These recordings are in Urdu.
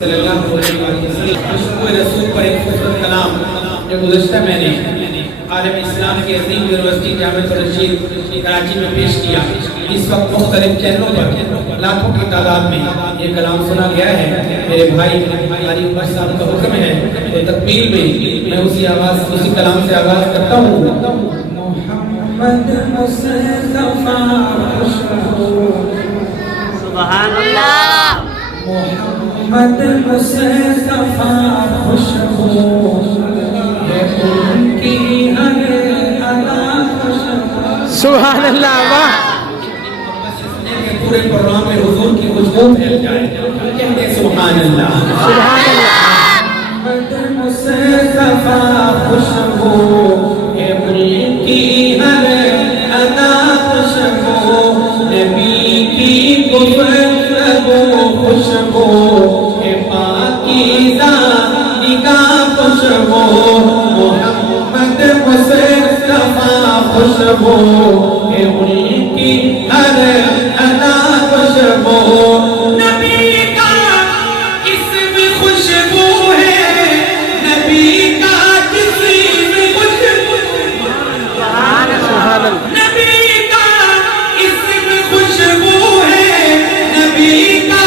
صلی اللہ علیہ وسلم عشق رسول پر ایک خوبصورت کلام جو گزشتہ میں نے عالم اسلام کی عظیم یونیورسٹی جامعہ الرشید کراچی میں پیش کیا. اس وقت مختلف چینلوں پر لاکھوں کی تعداد میں یہ کلام سنا گیا ہے. میرے بھائی قاری عمر صاحب کا حکم ہے تو تکمیل میں اسی کلام سے آغاز کرتا ہوں. محمد مصطفیٰ سبحان اللہ. محمد مصطفیٰ خوشبو ہے ان کی ہر ادا خوشبو. سبحان اللہ. واہ. پورے پروگرام میں حضور کی خوشبو پھیل جائے. کہتے ہیں سبحان اللہ. سبحان اللہ. محمد مصطفیٰ خوشبو ہے ان کی ہر ادا خوشبو. نبی کی گفتگو خوشبو ہے پاکیزہ نگاہ خوشبو. محمد مصطفیٰ خوشبو ہے ان کی ہر ادا خوشبو. نبی کا اسم خوشبو ہے, نبی کا جسم خوشبو. سبحان اللہ. نبی کا اسم خوشبو ہے, نبی کا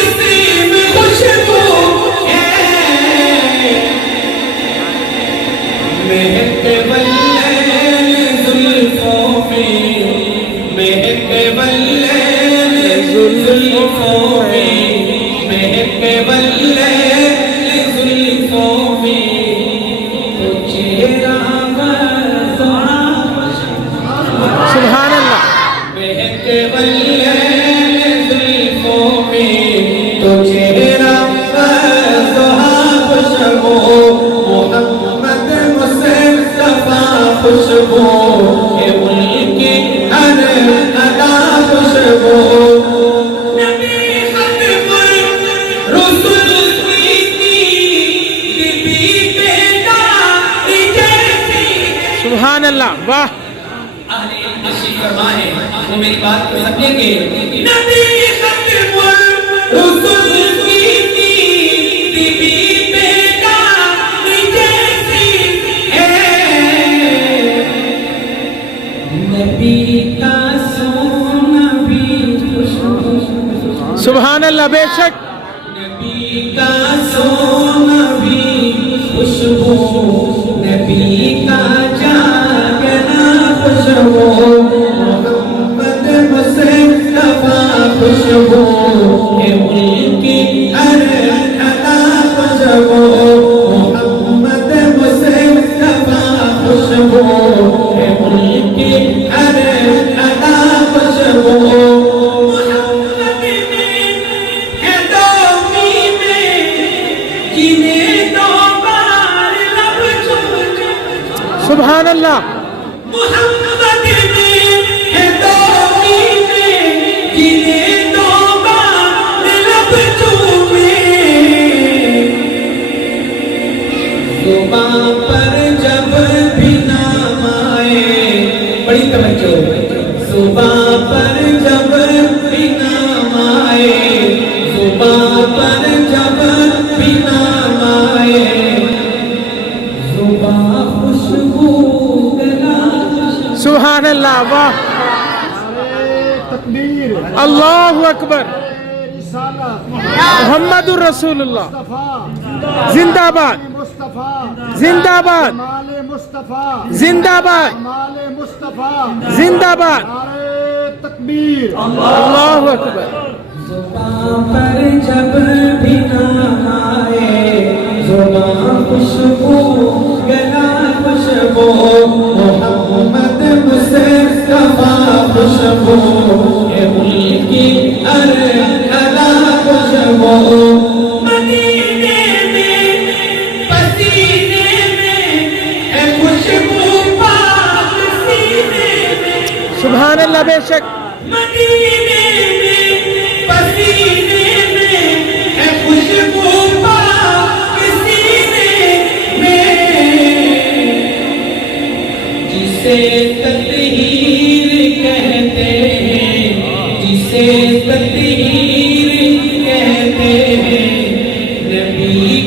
اسم خوشبو ہے. مہک واللیل زلفوں میں, مہک واللیل زلفوں میں, مہک واللیل زلفوں میں تو چہرہ سبحان اللہ. مہک واللیل زلفوں میں تو چہرہ خوشبو. محمد مصطفیٰ خوشبو ہے ان کی ہر ادا خوشبو. نبی ختم الرسل کی بی بیدار جیسی. سبحان اللہ. واہ. اہل علم تشریف فرما ہے وہ میری بات کو سمجھیں گے. نبی ختم الرسل کی بی بیدار جیسی ہے. نبی کا سونا بھی خوشبو. سبحان اللہ. بے شک. نبی کا سونا بھی خوشبو, نبی کا جاگنا خوشبو. محمد مصطفیٰ خوشبو ہے ان کی ہر ادا خوشبو. محمد مصطفیٰ خوشبو ہے ان کی ہر ادا خوشبو. محمد میں ہے دو میوے جنہیں دو بار لب چومے. سبحان اللہ. محمد میں ہے دو میوے جنہیں دو بار لب چومے. زباں پر جب بھی نام آئے, بڑی توجہ, زباں پر جب بھی نام آئے, زباں پر جب بھی نام آئے, زباں خوشبو گلا. سبحان اللہ. واہ. تکبیر. اللہ اکبر. رسالت. محمد الرسول اللہ. زندہ باد. مصطفیٰ. زندہ باد. مال مصطفیٰ. زندہ باد. مال مصطفیٰ. زندہ باد. نعرہ تکبیر. اللہ اکبر. زباں پر جب بھی نام آئے, زباں خوشبو گلا خوشبو. محمد مصطفیٰ خوشبو ہے ان کی ہر ادا خوشبو. مدینے میں پسینے میں ہے خوشبو پاک سینے میں. سبحان اللہ. بے شک. مدینے میں پسینے میں ہے خوشبو پاک سینے میں. جسے تطہیر کہتے ہیں, جسے تطہیر کہتے ہیں,